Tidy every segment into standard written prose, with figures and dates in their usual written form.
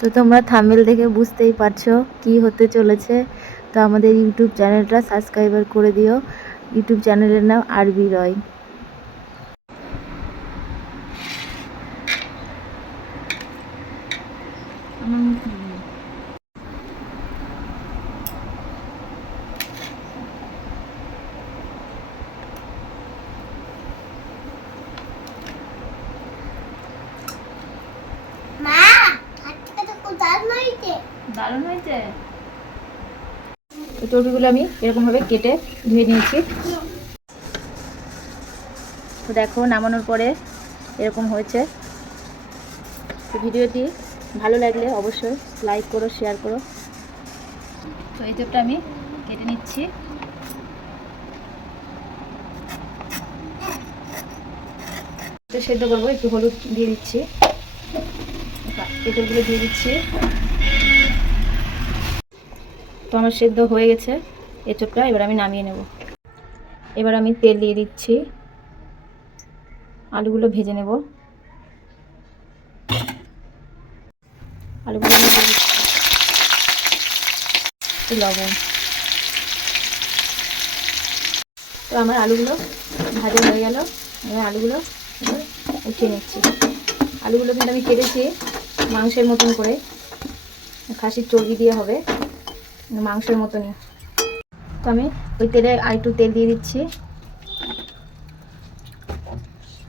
তো তোমরা থাম্বনেল দেখে বুঝতেই পারছো কি হতে চলেছে। তো আমাদের ইউটিউব চ্যানেলটা সাবস্ক্রাইবার করে দিও। ইউটিউব চ্যানেলের নাম আরবি রয়। দারুণ হয়েছে। চর্বিগুলো আমি এরকমভাবে কেটে ধুয়ে নিয়েছি। তো দেখো নামানোর পরে এরকম হয়েছে। তো ভিডিওটি ভালো লাগলে অবশ্যই লাইক করো, শেয়ার করো। তো এই চোপটা আমি কেটে নিচ্ছি। তো সেদ্ধ করবো, একটু হলুদ দিয়ে দিচ্ছি, এঁচড়গুলো দিয়ে দিচ্ছি। তো আমার সেদ্ধ হয়ে গেছে এঁচড়টা, এবার আমি নামিয়ে নেব। এবার আমি তেল দিয়ে দিচ্ছি, আলুগুলো ভেজে নেব। আলুগুলো দিয়ে দিচ্ছি লবণ। তো আমার আলুগুলো ভাজা হয়ে গেল। আমি আলুগুলো উঠিয়ে নিচ্ছি। আলুগুলো কিন্তু আমি কেটেছি মাংসের মতন করে, খাসির চর্বি দিয়ে হবে, মাংসের মতনই। তো আমি ওই তেলে আর একটু তেল দিয়ে দিচ্ছি,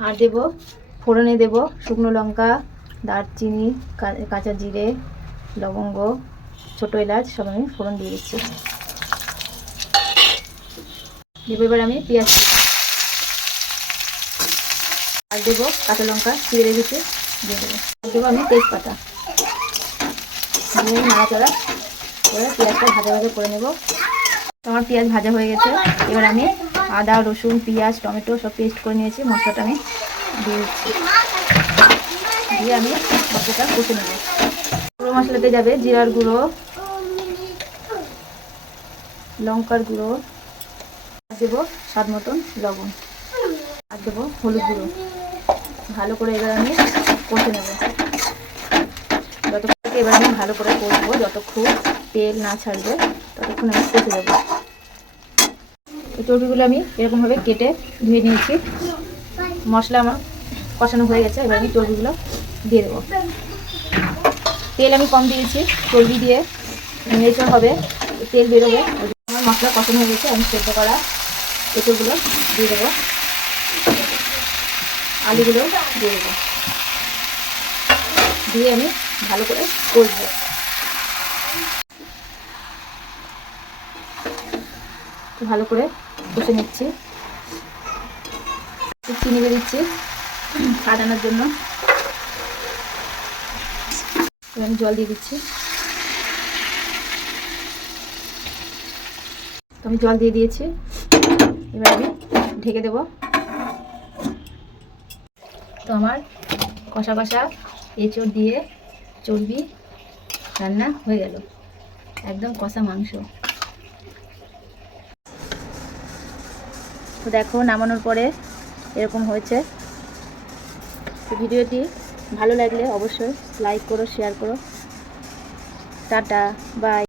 আর দেব ফোড়নে দেব শুকনো লঙ্কা, দারচিনি, কাঁচা জিরে, লবঙ্গ, ছোটো এলাচ সব আমি ফোড়ন দিয়ে দিচ্ছি। দেবো এবার আমি পেঁয়াজ আর দেবো কাঁচা লঙ্কা চিড়ে রেখেছি, দিয়ে দেবো। আর দেবো আমি তেজপাতা দিয়ে নাড়াচাড়া করে পেঁয়াজটা ভাজা ভাজা করে নেব। আমার পেঁয়াজ ভাজা হয়ে গেছে। এবার আমি আদা, রসুন, পেঁয়াজ, টমেটো সব পেস্ট করে নিয়েছি। মশলাটা আমি দিয়ে দিচ্ছি, দিয়ে আমি মশলাটা কষে নেব। গুঁড়ো মশলাতে যাবে জিরার গুঁড়ো, লঙ্কার গুঁড়ো, আর দেবো স্বাদ মতন লবণ, আর দেবো হলুদ গুঁড়ো। ভালো করে এবার আমি কষে নেব। যতক্ষণ এবার আমি ভালো করে কষবো, যতক্ষণ তেল না ছাড়বে ততক্ষণ আমি কষে দেবো। এই চর্বিগুলো আমি এরকমভাবে কেটে ধুয়ে নিয়েছি। মশলা আমার কষানো হয়ে গেছে। এবার আমি চর্বিগুলো দিয়ে দেবো। তেল আমি কম দিয়েছি, চর্বি দিয়ে নেড়ে হবে, তেল বেরোবে। আমার মশলা কষানো হয়ে গেছে। আমি সেদ্ধ করা এঁচড়গুলো দিয়ে দেবো, আলুগুলো দিয়ে দেবো, দিয়ে আমি ভালো করে কষবো। ভালো করে কষে নিচ্ছি। চিনি দিয়ে দিচ্ছি স্বাদ আনার জন্য। আমি জল দিয়ে দিচ্ছি। আমি জল দিয়ে দিয়েছি। এবার আমি ঢেকে দেব। তো আমার কষা কষা এঁচড় দিয়ে চর্বি রান্না হয়ে গেল, একদম কষা মাংস। তো দেখো নামানোর পরে এরকম হয়েছে। তো ভিডিওটি ভালো লাগলে অবশ্যই লাইক করো, শেয়ার করো। Ta ta, by.